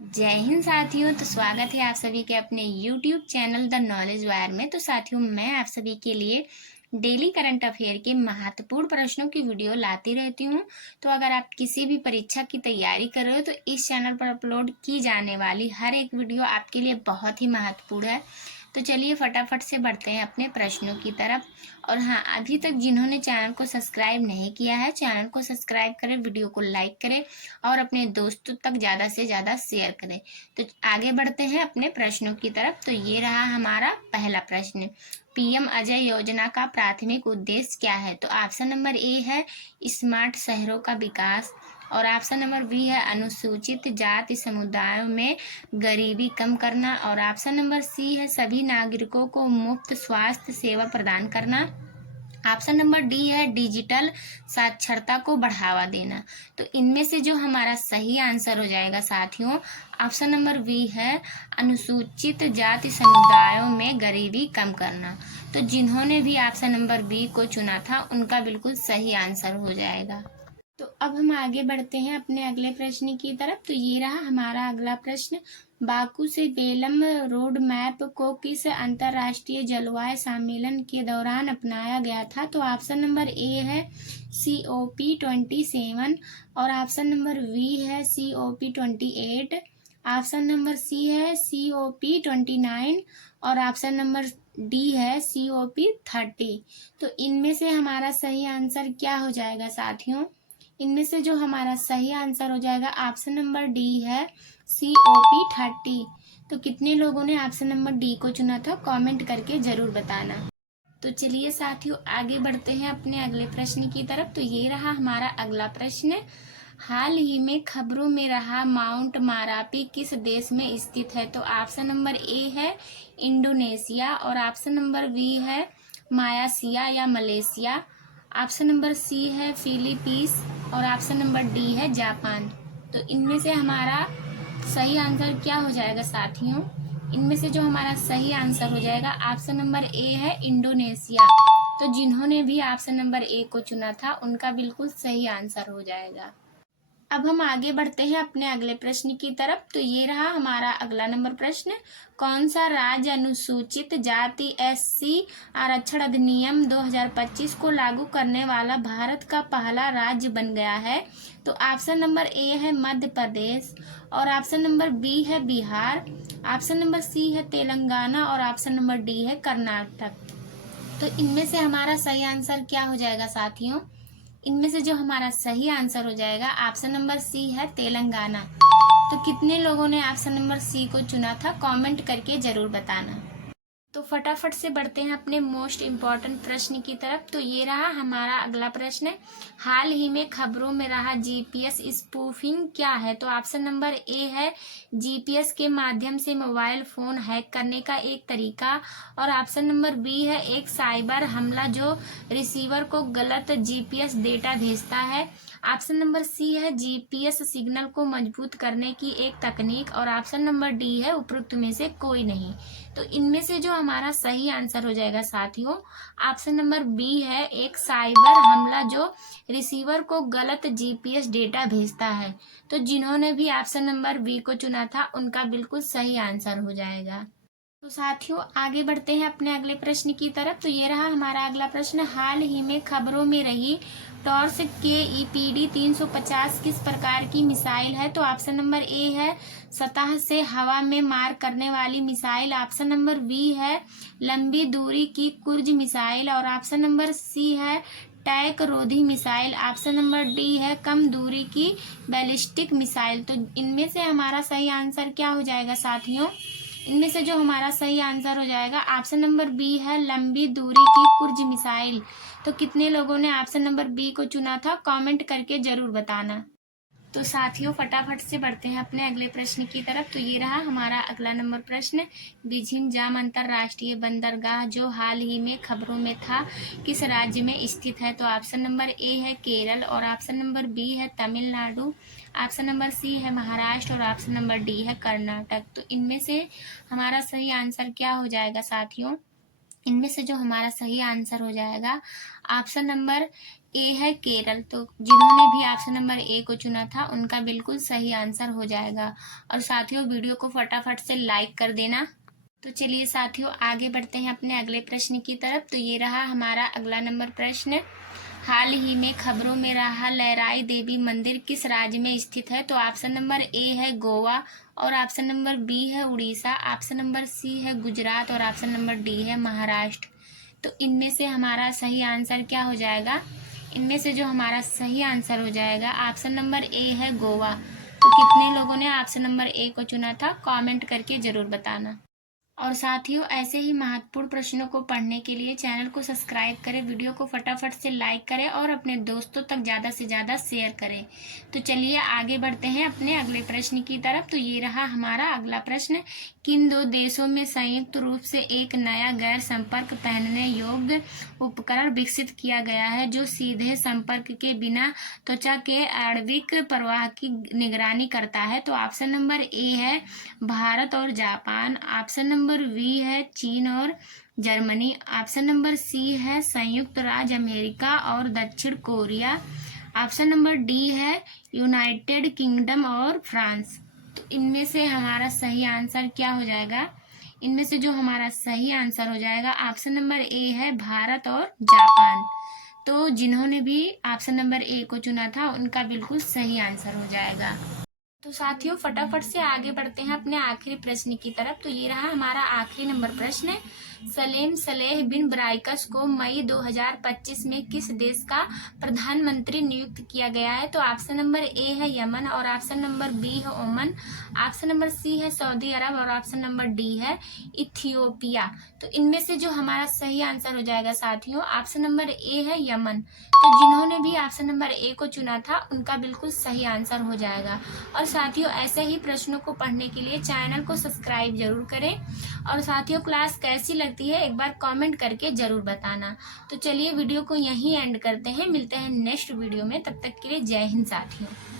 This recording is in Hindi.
जय हिंद साथियों। तो स्वागत है आप सभी के अपने YouTube channel the knowledge wire में। तो साथियों, मैं आप सभी के लिए डेली करंट अफेयर के महत्वपूर्ण प्रश्नों की वीडियो लाती रहती हूँ। तो अगर आप किसी भी परीक्षा की तैयारी कर रहे हो तो इस चैनल पर अपलोड की जाने वाली हर एक वीडियो आपके लिए बहुत ही महत्वपूर्ण है। तो चलिए फटाफट से बढ़ते हैं अपने प्रश्नों की तरफ। और हाँ, अभी तक जिन्होंने चैनल को सब्सक्राइब नहीं किया है, चैनल को सब्सक्राइब करें, वीडियो को लाइक करें और अपने दोस्तों तक ज़्यादा से ज़्यादा शेयर करें। तो आगे बढ़ते हैं अपने प्रश्नों की तरफ। तो ये रहा हमारा पहला प्रश्न। पीएम अजय योजना का प्राथमिक उद्देश्य क्या है? तो ऑप्शन नंबर ए है स्मार्ट शहरों का विकास, और ऑप्शन नंबर बी है अनुसूचित जाति समुदायों में गरीबी कम करना, और ऑप्शन नंबर सी है सभी नागरिकों को मुफ्त स्वास्थ्य सेवा प्रदान करना, ऑप्शन नंबर डी है डिजिटल साक्षरता को बढ़ावा देना। तो इनमें से जो हमारा सही आंसर हो जाएगा साथियों, ऑप्शन नंबर बी है अनुसूचित जाति समुदायों में गरीबी कम करना। तो जिन्होंने भी ऑप्शन नंबर बी को चुना था उनका बिल्कुल सही आंसर हो जाएगा। तो अब हम आगे बढ़ते हैं अपने अगले प्रश्न की तरफ। तो ये रहा हमारा अगला प्रश्न। बाकू से बेलम रोड मैप को किस अंतर्राष्ट्रीय जलवायु सम्मेलन के दौरान अपनाया गया था? तो ऑप्शन नंबर ए है COP27, और ऑप्शन नंबर बी है COP28, ऑप्शन नंबर सी है COP29, और ऑप्शन नंबर डी है COP30। तो इनमें से हमारा सही आंसर क्या हो जाएगा साथियों? इनमें से जो हमारा सही आंसर हो जाएगा ऑप्शन नंबर डी है COP30। तो कितने लोगों ने ऑप्शन नंबर डी को चुना था, कमेंट करके जरूर बताना। तो चलिए साथियों, आगे बढ़ते हैं अपने अगले प्रश्न की तरफ। तो ये रहा हमारा अगला प्रश्न। हाल ही में खबरों में रहा माउंट मारापी किस देश में स्थित है? तो ऑप्शन नंबर ए है इंडोनेशिया, और ऑप्शन नंबर बी है मायासिया या मलेशिया, ऑप्शन नंबर सी है फिलीपींस, और ऑप्शन नंबर डी है जापान। तो इनमें से हमारा सही आंसर क्या हो जाएगा साथियों? इनमें से जो हमारा सही आंसर हो जाएगा ऑप्शन नंबर ए है इंडोनेशिया। तो जिन्होंने भी ऑप्शन नंबर ए को चुना था उनका बिल्कुल सही आंसर हो जाएगा। अब हम आगे बढ़ते हैं अपने अगले प्रश्न की तरफ। तो ये रहा हमारा अगला नंबर प्रश्न। कौन सा राज्य अनुसूचित जाति SC आरक्षण अधिनियम 2025 को लागू करने वाला भारत का पहला राज्य बन गया है? तो ऑप्शन नंबर ए है मध्य प्रदेश, और ऑप्शन नंबर बी है बिहार, ऑप्शन नंबर सी है तेलंगाना, और ऑप्शन नंबर डी है कर्नाटक। तो इनमें से हमारा सही आंसर क्या हो जाएगा साथियों? इनमें से जो हमारा सही आंसर हो जाएगा ऑप्शन नंबर सी है तेलंगाना। तो कितने लोगों ने ऑप्शन नंबर सी को चुना था, कमेंट करके जरूर बताना। तो फटाफट से बढ़ते हैं अपने मोस्ट इम्पॉर्टेंट प्रश्न की तरफ। तो ये रहा हमारा अगला प्रश्न। हाल ही में खबरों में रहा GPS स्पूफिंग क्या है? तो ऑप्शन नंबर ए है GPS के माध्यम से मोबाइल फोन हैक करने का एक तरीका, और ऑप्शन नंबर बी है एक साइबर हमला जो रिसीवर को गलत GPS डेटा भेजता है, ऑप्शन नंबर सी है GPS सिग्नल को मजबूत करने की एक तकनीक, और ऑप्शन नंबर डी है उपरोक्त में से कोई नहीं। तो इनमें से जो हमारा सही आंसर हो जाएगा साथियों, ऑप्शन नंबर बी है एक साइबर हमला जो रिसीवर को गलत GPS डेटा भेजता है। तो जिन्होंने भी ऑप्शन नंबर बी को चुना था उनका बिल्कुल सही आंसर हो जाएगा। तो साथियों, आगे बढ़ते हैं अपने अगले प्रश्न की तरफ। तो ये रहा हमारा अगला प्रश्न। हाल ही में खबरों में रही टॉर्स KEPD 350 किस प्रकार की मिसाइल है? तो ऑप्शन नंबर ए है सतह से हवा में मार करने वाली मिसाइल, ऑप्शन नंबर बी है लंबी दूरी की क्रूज मिसाइल, और ऑप्शन नंबर सी है टैंक रोधी मिसाइल, ऑप्शन नंबर डी है कम दूरी की बैलिस्टिक मिसाइल। तो इनमें से हमारा सही आंसर क्या हो जाएगा साथियों? इनमें से जो हमारा सही आंसर हो जाएगा ऑप्शन नंबर बी है लंबी दूरी की क्रूज मिसाइल। तो कितने लोगों ने ऑप्शन नंबर बी को चुना था, कमेंट करके जरूर बताना। तो साथियों, फटाफट से बढ़ते हैं अपने अगले प्रश्न की तरफ। तो ये रहा हमारा अगला नंबर प्रश्न। बीजिंग जाम अंतरराष्ट्रीय बंदरगाह जो हाल ही में खबरों में था किस राज्य में स्थित है? तो ऑप्शन नंबर ए है केरल, और ऑप्शन नंबर बी है तमिलनाडु, ऑप्शन नंबर सी है महाराष्ट्र, और ऑप्शन नंबर डी है कर्नाटक। तो इनमें से हमारा सही आंसर क्या हो जाएगा साथियों? इनमें से जो हमारा सही आंसर हो जाएगा ऑप्शन नंबर ए है केरल। तो जिन्होंने भी ऑप्शन नंबर ए को चुना था उनका बिल्कुल सही आंसर हो जाएगा। और साथियों वीडियो को फटाफट से लाइक कर देना। तो चलिए साथियों आगे बढ़ते हैं अपने अगले प्रश्न की तरफ। तो ये रहा हमारा अगला नंबर प्रश्न। हाल ही में खबरों में रहा लहराई देवी मंदिर किस राज्य में स्थित है? तो ऑप्शन नंबर ए है गोवा और ऑप्शन नंबर बी है उड़ीसा, ऑप्शन नंबर सी है गुजरात और ऑप्शन नंबर डी है महाराष्ट्र। तो इनमें से हमारा सही आंसर क्या हो जाएगा? इनमें से जो हमारा सही आंसर हो जाएगा ऑप्शन नंबर ए है गोवा। तो कितने लोगों ने ऑप्शन नंबर ए को चुना था कमेंट करके जरूर बताना। और साथियों ऐसे ही महत्वपूर्ण प्रश्नों को पढ़ने के लिए चैनल को सब्सक्राइब करें, वीडियो को फटाफट से लाइक करें और अपने दोस्तों तक ज़्यादा से ज़्यादा शेयर करें। तो चलिए आगे बढ़ते हैं अपने अगले प्रश्न की तरफ। तो ये रहा हमारा अगला प्रश्न। किन दो देशों में संयुक्त रूप से एक नया गैर संपर्क पहनने योग्य उपकरण विकसित किया गया है जो सीधे संपर्क के बिना त्वचा के आणविक प्रवाह की निगरानी करता है? तो ऑप्शन नंबर ए है भारत और जापान, ऑप्शन नंबर बी है चीन और जर्मनी, ऑप्शन नंबर सी है संयुक्त राज्य अमेरिका और दक्षिण कोरिया, ऑप्शन नंबर डी है यूनाइटेड किंगडम और फ्रांस। तो इनमें से हमारा सही आंसर क्या हो जाएगा? इनमें से जो हमारा सही आंसर हो जाएगा ऑप्शन नंबर ए है भारत और जापान। तो जिन्होंने भी ऑप्शन नंबर ए को चुना था उनका बिल्कुल सही आंसर हो जाएगा। तो साथियों फटाफट से आगे बढ़ते हैं अपने आखिरी प्रश्न की तरफ। तो ये रहा हमारा आखिरी नंबर प्रश्न। सलेम सलेह बिन ब्राइकस को मई 2025 में किस देश का प्रधानमंत्री नियुक्त किया गया है? तो ऑप्शन नंबर ए है यमन और ऑप्शन नंबर बी है ओमान, ऑप्शन नंबर सी है सऊदी अरब और ऑप्शन नंबर डी है इथियोपिया। तो इनमें से जो हमारा सही आंसर हो जाएगा साथियों ऑप्शन नंबर ए है यमन। तो जिन्होंने भी ऑप्शन नंबर ए को चुना था उनका बिल्कुल सही आंसर हो जाएगा। और साथियों ऐसे ही प्रश्नों को पढ़ने के लिए चैनल को सब्सक्राइब जरूर करें। और साथियों क्लास कैसी लगती है एक बार कमेंट करके जरूर बताना। तो चलिए वीडियो को यहीं एंड करते हैं, मिलते हैं नेक्स्ट वीडियो में, तब तक के लिए जय हिंद साथियों।